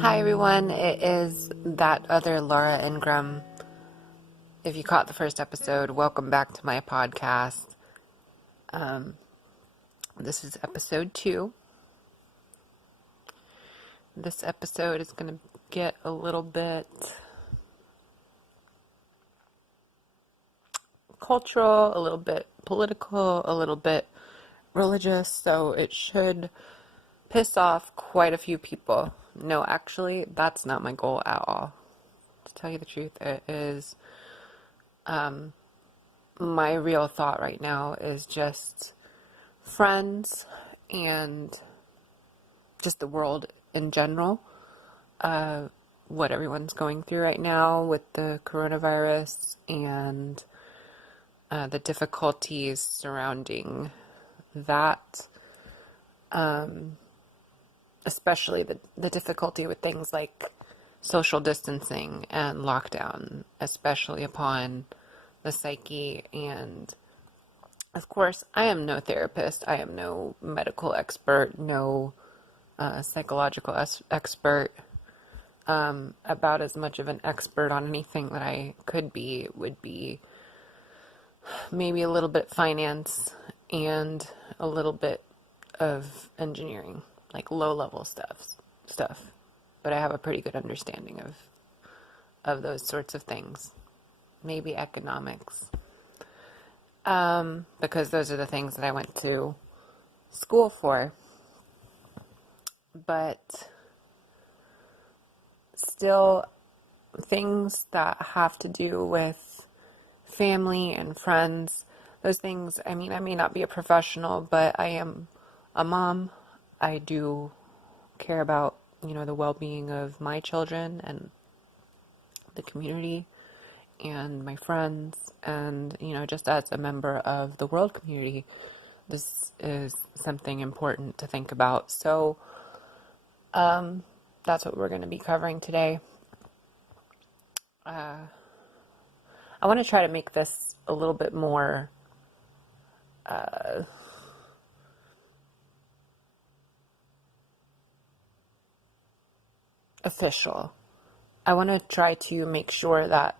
Hi everyone, it is that other Laura Ingram. If you caught the first episode, welcome back to my podcast. This is episode 2. This episode is going to get a little bit cultural, a little bit political, a little bit religious, so it should piss off quite a few people. No, actually, that's not my goal at all. To tell you the truth, it is my real thought right now is just friends and just the world in general. What everyone's going through right now with the coronavirus and the difficulties surrounding that. Especially the difficulty with things like social distancing and lockdown, especially upon the psyche. And of course, I am no therapist. I am no medical expert, no psychological expert. About as much of an expert on anything that I could be would be maybe a little bit finance and a little bit of engineering, like low-level stuff. But I have a pretty good understanding of those sorts of things. Maybe economics. Because those are the things that I went to school for. But still, things that have to do with family and friends, those things, I mean, I may not be a professional, but I am a mom. I do care about, the well-being of my children and the community and my friends, and, just as a member of the world community, this is something important to think about. So, that's what we're going to be covering today. I want to try to make this a little bit more official. I want to try to make sure that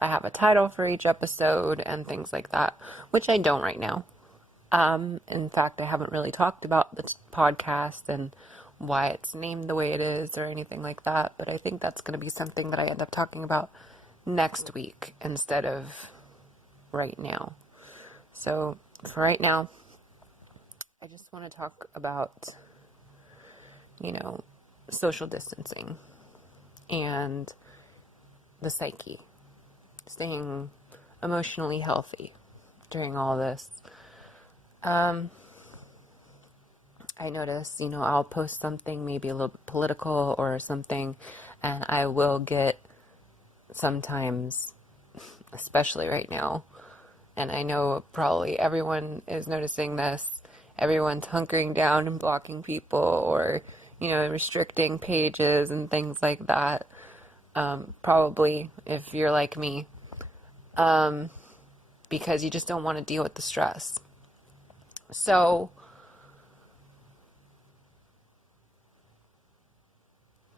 I have a title for each episode and things like that, which I don't right now. In fact, I haven't really talked about the podcast and why it's named the way it is or anything like that, but I think that's going to be something that I end up talking about next week instead of right now. So for right now, I just want to talk about, social distancing and the psyche, staying emotionally healthy during all this. I notice, I'll post something maybe a little bit political or something, and I will get sometimes, especially right now, and I know probably everyone is noticing this, everyone's hunkering down and blocking people or, restricting pages and things like that. Probably, if you're like me, because you just don't want to deal with the stress. So,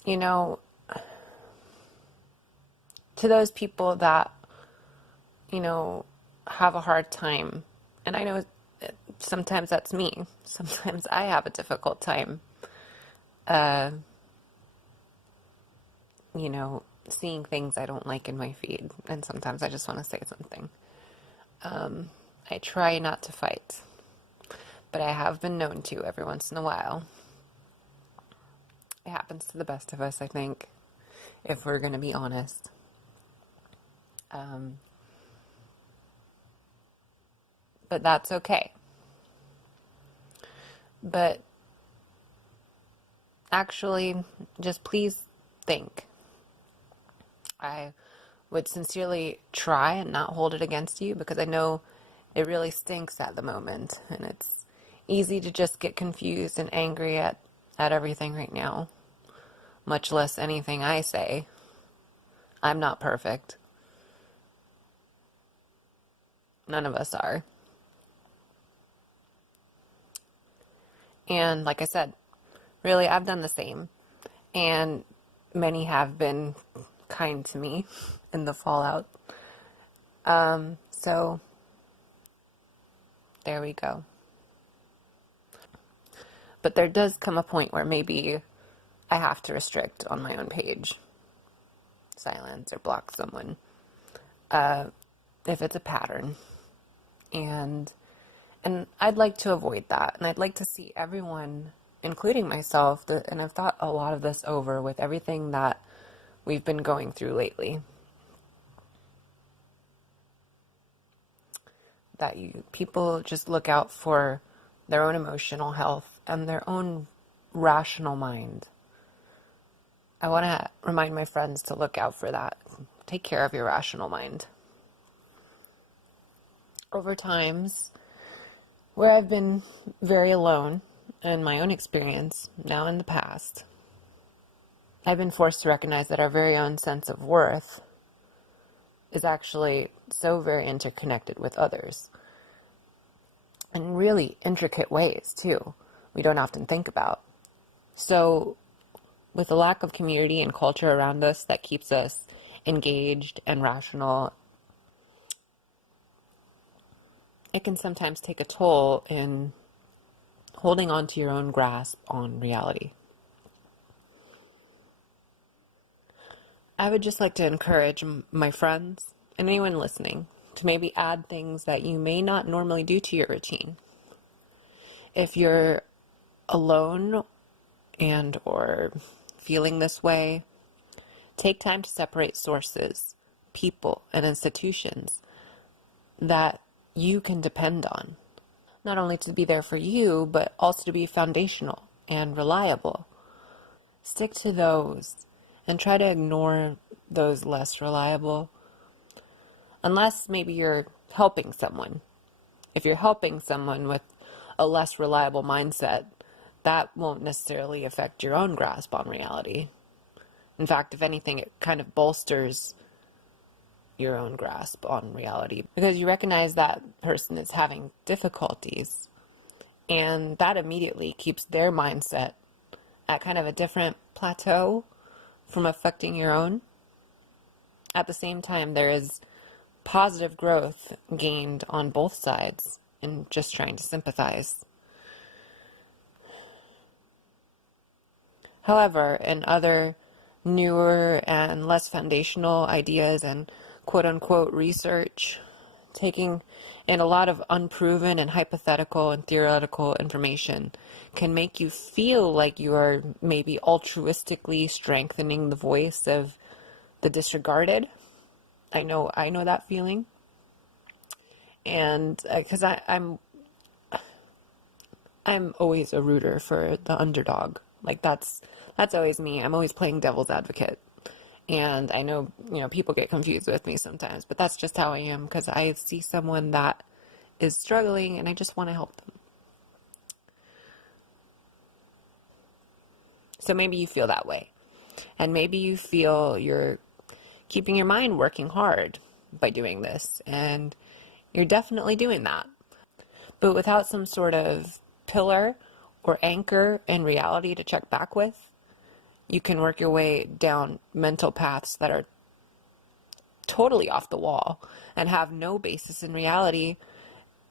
to those people that, have a hard time, and I know sometimes that's me, sometimes I have a difficult time, seeing things I don't like in my feed, and sometimes I just want to say something. I try not to fight, but I have been known to every once in a while. It happens to the best of us, I think, if we're going to be honest. But that's okay. But actually, just please think. I would sincerely try and not hold it against you because I know it really stinks at the moment, and it's easy to just get confused and angry at everything right now, much less anything I say. I'm not perfect. None of us are. And like I said, really, I've done the same. And many have been kind to me in the fallout. So there we go. But there does come a point where maybe I have to restrict on my own page, silence or block someone, if it's a pattern. And I'd like to avoid that. And I'd like to see everyone, including myself, and I've thought a lot of this over with everything that we've been going through lately, that people just look out for their own emotional health and their own rational mind. I want to remind my friends to look out for that. Take care of your rational mind. Over times where I've been very alone in my own experience, now in the past, I've been forced to recognize that our very own sense of worth is actually so very interconnected with others in really intricate ways too, we don't often think about. So with the lack of community and culture around us that keeps us engaged and rational, it can sometimes take a toll in holding on to your own grasp on reality. I would just like to encourage my friends and anyone listening to maybe add things that you may not normally do to your routine. If you're alone and or feeling this way, take time to separate sources, people, and institutions that you can depend on. Not only to be there for you, but also to be foundational and reliable. Stick to those and try to ignore those less reliable, unless maybe you're helping someone. If you're helping someone with a less reliable mindset, that won't necessarily affect your own grasp on reality. In fact, if anything, it kind of bolsters your own grasp on reality because you recognize that person is having difficulties, and that immediately keeps their mindset at kind of a different plateau from affecting your own. At the same time, there is positive growth gained on both sides in just trying to sympathize. However, in other newer and less foundational ideas and quote-unquote research, taking in a lot of unproven and hypothetical and theoretical information can make you feel like you are maybe altruistically strengthening the voice of the disregarded. I know that feeling. And because I'm always a rooter for the underdog. Like that's always me. I'm always playing devil's advocate. And I know, people get confused with me sometimes, but that's just how I am because I see someone that is struggling and I just want to help them. So maybe you feel that way. And maybe you feel you're keeping your mind working hard by doing this. And you're definitely doing that. But without some sort of pillar or anchor in reality to check back with, you can work your way down mental paths that are totally off the wall and have no basis in reality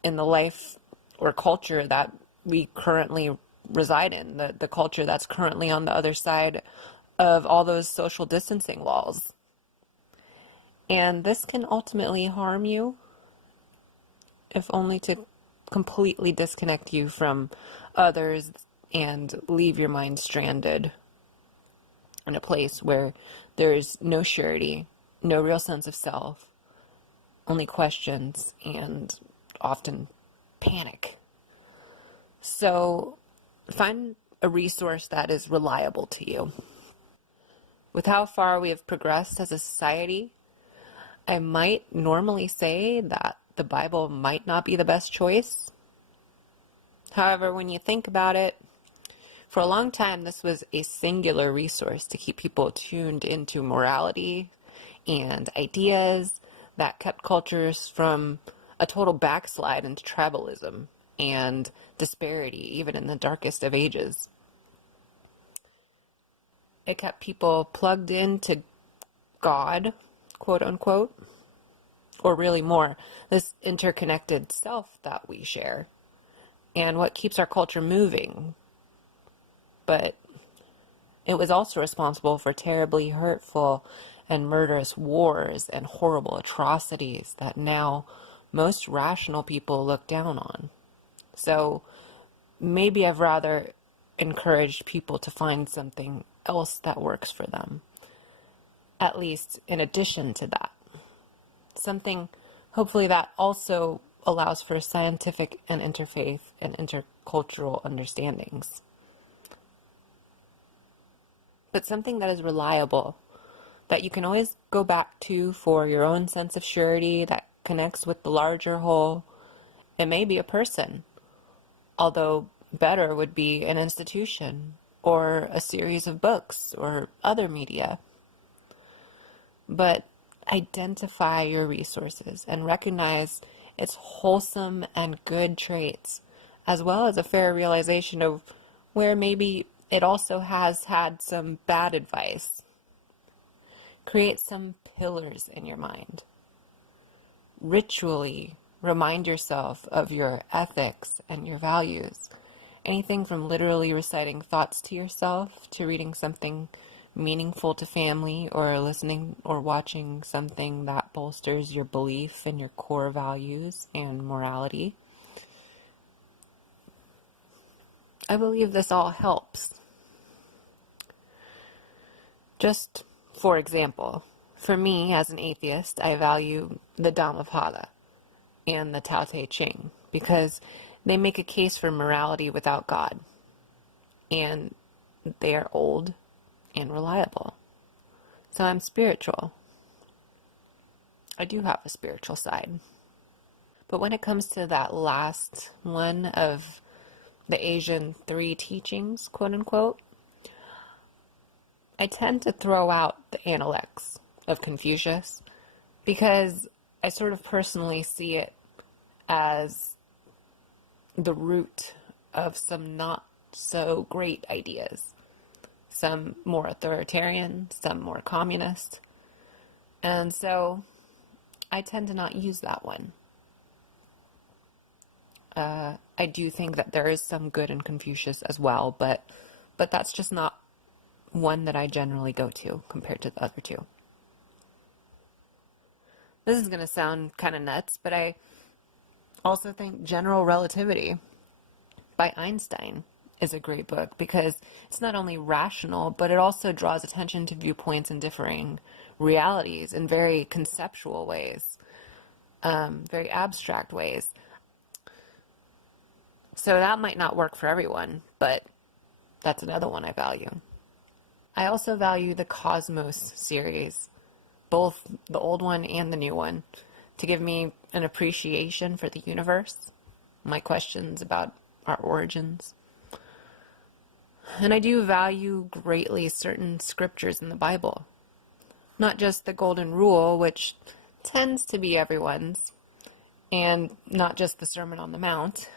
in the life or culture that we currently reside in, the culture that's currently on the other side of all those social distancing walls. And this can ultimately harm you, if only to completely disconnect you from others and leave your mind stranded in a place where there's no surety, no real sense of self, only questions and often panic. So find a resource that is reliable to you. With how far we have progressed as a society, I might normally say that the Bible might not be the best choice. However, when you think about it, for a long time, this was a singular resource to keep people tuned into morality and ideas that kept cultures from a total backslide into tribalism and disparity, even in the darkest of ages. It kept people plugged into God, quote unquote, or really more, this interconnected self that we share and what keeps our culture moving. But it was also responsible for terribly hurtful and murderous wars and horrible atrocities that now most rational people look down on. So maybe I've rather encouraged people to find something else that works for them, at least in addition to that. Something, hopefully, that also allows for scientific and interfaith and intercultural understandings. But something that is reliable, that you can always go back to for your own sense of surety, that connects with the larger whole. It may be a person, although better would be an institution or a series of books or other media. But identify your resources and recognize its wholesome and good traits, as well as a fair realization of where maybe it also has had some bad advice. Create some pillars in your mind. Ritually remind yourself of your ethics and your values. Anything from literally reciting thoughts to yourself to reading something meaningful to family or listening or watching something that bolsters your belief in your core values and morality. I believe this all helps. Just for example, for me as an atheist, I value the Dhammapada and the Tao Te Ching because they make a case for morality without God, and they are old and reliable. So I'm spiritual. I do have a spiritual side. But when it comes to that last one of the Asian three teachings, quote unquote, I tend to throw out the Analects of Confucius because I sort of personally see it as the root of some not so great ideas. Some more authoritarian, some more communist. And so I tend to not use that one. I do think that there is some good in Confucius as well, but that's just not one that I generally go to compared to the other two. This is going to sound kind of nuts, but I also think General Relativity by Einstein is a great book because it's not only rational, but it also draws attention to viewpoints and differing realities in very conceptual ways, very abstract ways. So that might not work for everyone, but that's another one I value. I also value the Cosmos series, both the old one and the new one, to give me an appreciation for the universe, my questions about our origins. And I do value greatly certain scriptures in the Bible. Not just the Golden Rule, which tends to be everyone's, and not just the Sermon on the Mount,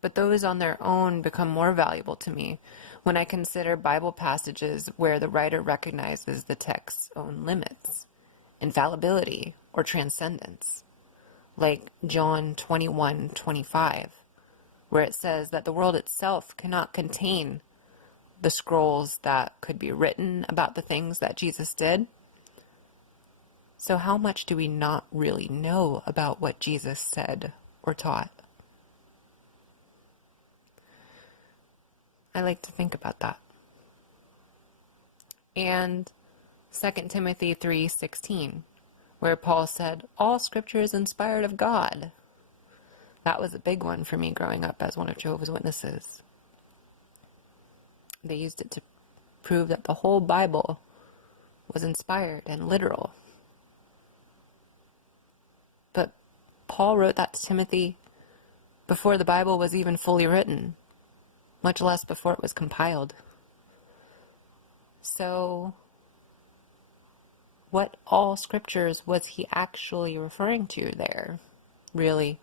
but those on their own become more valuable to me when I consider Bible passages where the writer recognizes the text's own limits, infallibility, or transcendence, like John 21:25. Where it says that the world itself cannot contain the scrolls that could be written about the things that Jesus did. So how much do we not really know about what Jesus said or taught? I like to think about that. And 2 Timothy 3:16, where Paul said, all scripture is inspired of God. That was a big one for me growing up as one of Jehovah's Witnesses. They used it to prove that the whole Bible was inspired and literal. But Paul wrote that to Timothy before the Bible was even fully written, much less before it was compiled. So, what all scriptures was he actually referring to there, really?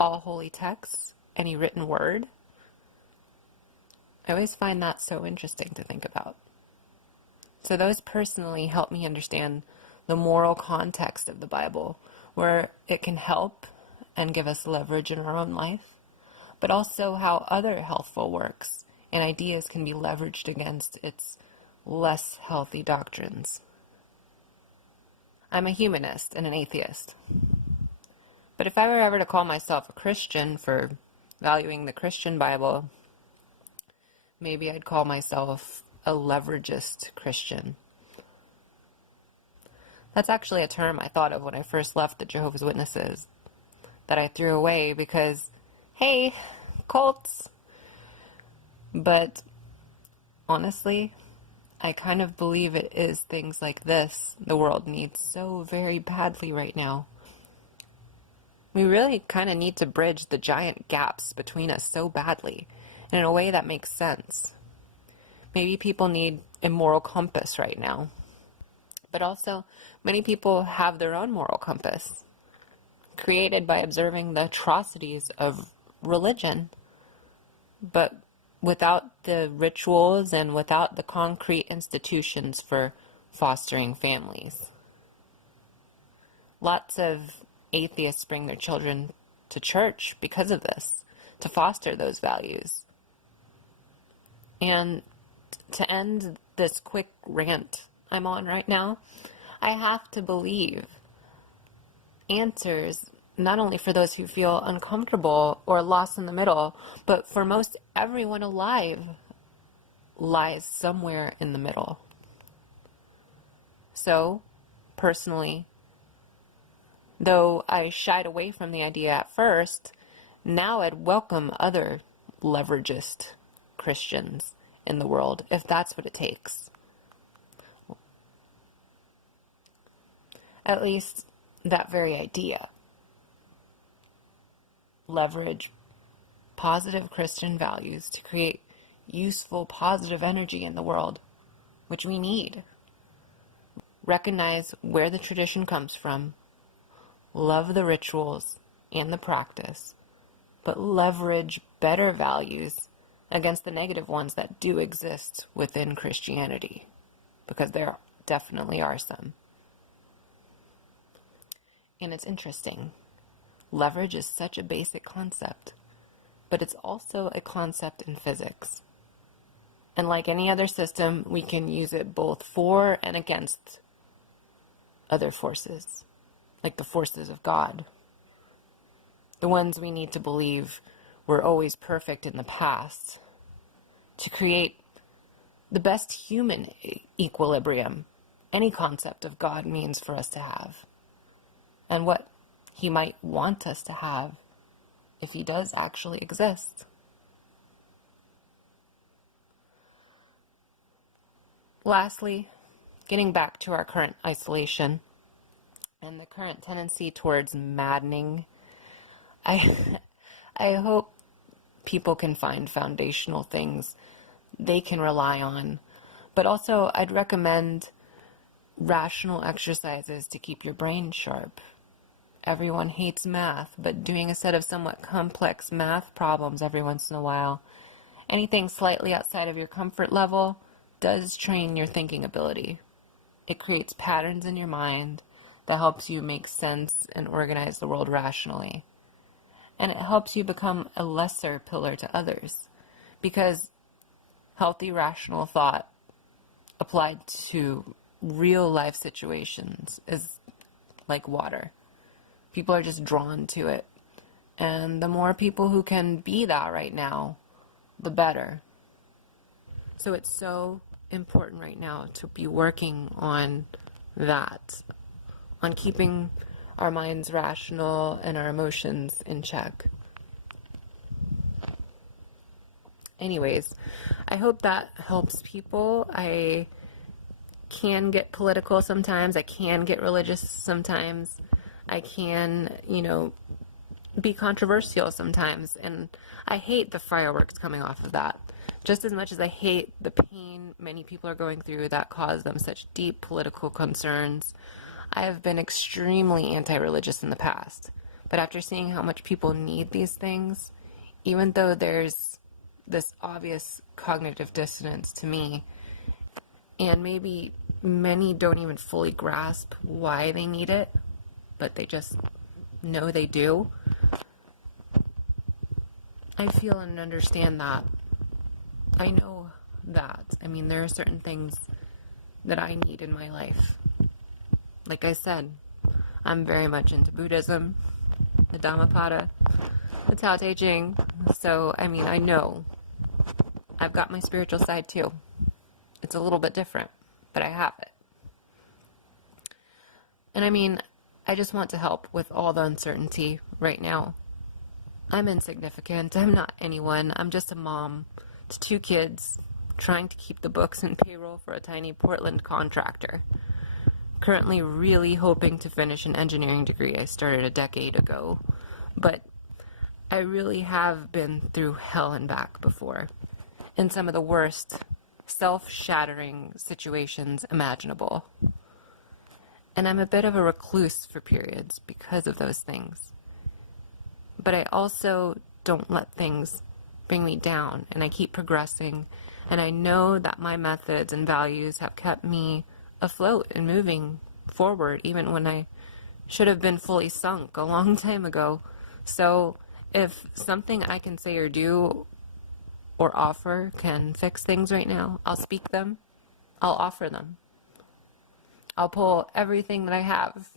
All holy texts, any written word? I always find that so interesting to think about. So those personally help me understand the moral context of the Bible, where it can help and give us leverage in our own life, but also how other healthful works and ideas can be leveraged against its less healthy doctrines. I'm a humanist and an atheist. But if I were ever to call myself a Christian for valuing the Christian Bible, maybe I'd call myself a leveragist Christian. That's actually a term I thought of when I first left the Jehovah's Witnesses, that I threw away because, hey, cults. But honestly, I kind of believe it is things like this the world needs so very badly right now. We really kind of need to bridge the giant gaps between us so badly, and in a way that makes sense. Maybe people need a moral compass right now. But also, many people have their own moral compass, created by observing the atrocities of religion, but without the rituals and without the concrete institutions for fostering families. Lots of atheists bring their children to church because of this, to foster those values. And to end this quick rant I'm on right now, I have to believe answers not only for those who feel uncomfortable or lost in the middle, but for most everyone alive lies somewhere in the middle. So, personally, though I shied away from the idea at first, now I'd welcome other leveragist Christians in the world, if that's what it takes. At least that very idea. Leverage positive Christian values to create useful, positive energy in the world, which we need. Recognize where the tradition comes from, love the rituals and the practice, but leverage better values against the negative ones that do exist within Christianity, because there definitely are some. And it's interesting. Leverage is such a basic concept, but it's also a concept in physics. And like any other system, we can use it both for and against other forces, like the forces of God. The ones we need to believe were always perfect in the past, to create the best human equilibrium any concept of God means for us to have, and what he might want us to have if he does actually exist. Lastly, getting back to our current isolation and the current tendency towards maddening, I hope people can find foundational things they can rely on, but also I'd recommend rational exercises to keep your brain sharp. Everyone hates math, but doing a set of somewhat complex math problems every once in a while, anything slightly outside of your comfort level, does train your thinking ability. It creates patterns in your mind that helps you make sense and organize the world rationally. And it helps you become a lesser pillar to others, because healthy rational thought applied to real life situations is like water. People are just drawn to it. And the more people who can be that right now, the better. So it's so important right now to be working on that, on keeping our minds rational and our emotions in check. Anyways, I hope that helps people. I can get political sometimes. I can get religious sometimes. I can, be controversial sometimes. And I hate the fireworks coming off of that. Just as much as I hate the pain many people are going through that cause them such deep political concerns, I have been extremely anti-religious in the past. But after seeing how much people need these things, even though there's this obvious cognitive dissonance to me, and maybe many don't even fully grasp why they need it, but they just know they do. I feel and understand that. I know that. I mean, there are certain things that I need in my life. Like I said, I'm very much into Buddhism, the Dhammapada, the Tao Te Ching. So, I mean, I know I've got my spiritual side too. It's a little bit different, but I have it. And I mean, I just want to help with all the uncertainty right now. I'm insignificant. I'm not anyone. I'm just a mom to 2 kids, trying to keep the books and payroll for a tiny Portland contractor. Currently really hoping to finish an engineering degree I started a decade ago. But I really have been through hell and back before, in some of the worst, self-shattering situations imaginable. And I'm a bit of a recluse for periods because of those things. But I also don't let things bring me down, and I keep progressing, and I know that my methods and values have kept me afloat and moving forward even when I should have been fully sunk a long time ago. So if something I can say or do or offer can fix things right now, I'll speak them, I'll offer them. I'll pull everything that I have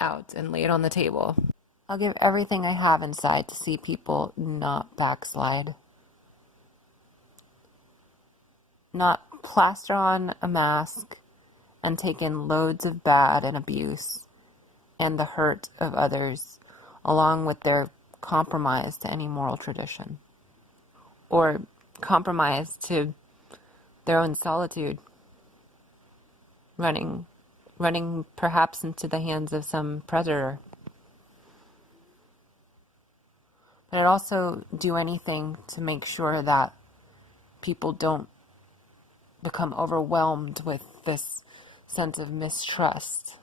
out and lay it on the table. I'll give everything I have inside to see people not backslide. Not plaster on a mask and take in loads of bad and abuse and the hurt of others, along with their compromise to any moral tradition. Or compromise to their own solitude, running perhaps into the hands of some predator. But I'd also do anything to make sure that people don't become overwhelmed with this sense of mistrust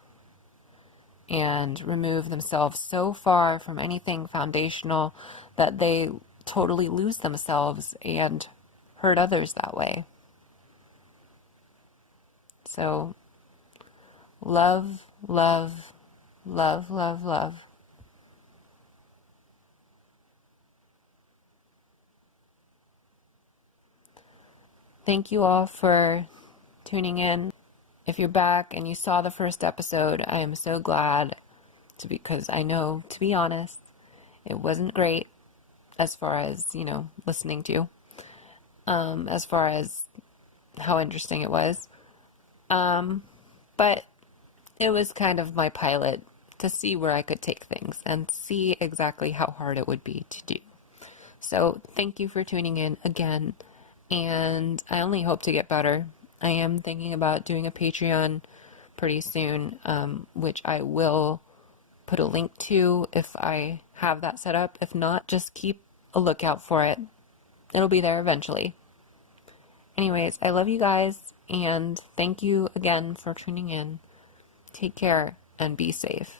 and remove themselves so far from anything foundational that they totally lose themselves and hurt others that way. So, love, love, love, love, love. Thank you all for tuning in. If you're back and you saw the first episode, I am so glad because I know, to be honest, it wasn't great as far as, listening to, as far as how interesting it was. But it was kind of my pilot to see where I could take things and see exactly how hard it would be to do. So thank you for tuning in again. And I only hope to get better. I am thinking about doing a Patreon pretty soon, which I will put a link to if I have that set up. If not, just keep a lookout for it. It'll be there eventually. Anyways, I love you guys, and thank you again for tuning in. Take care and be safe.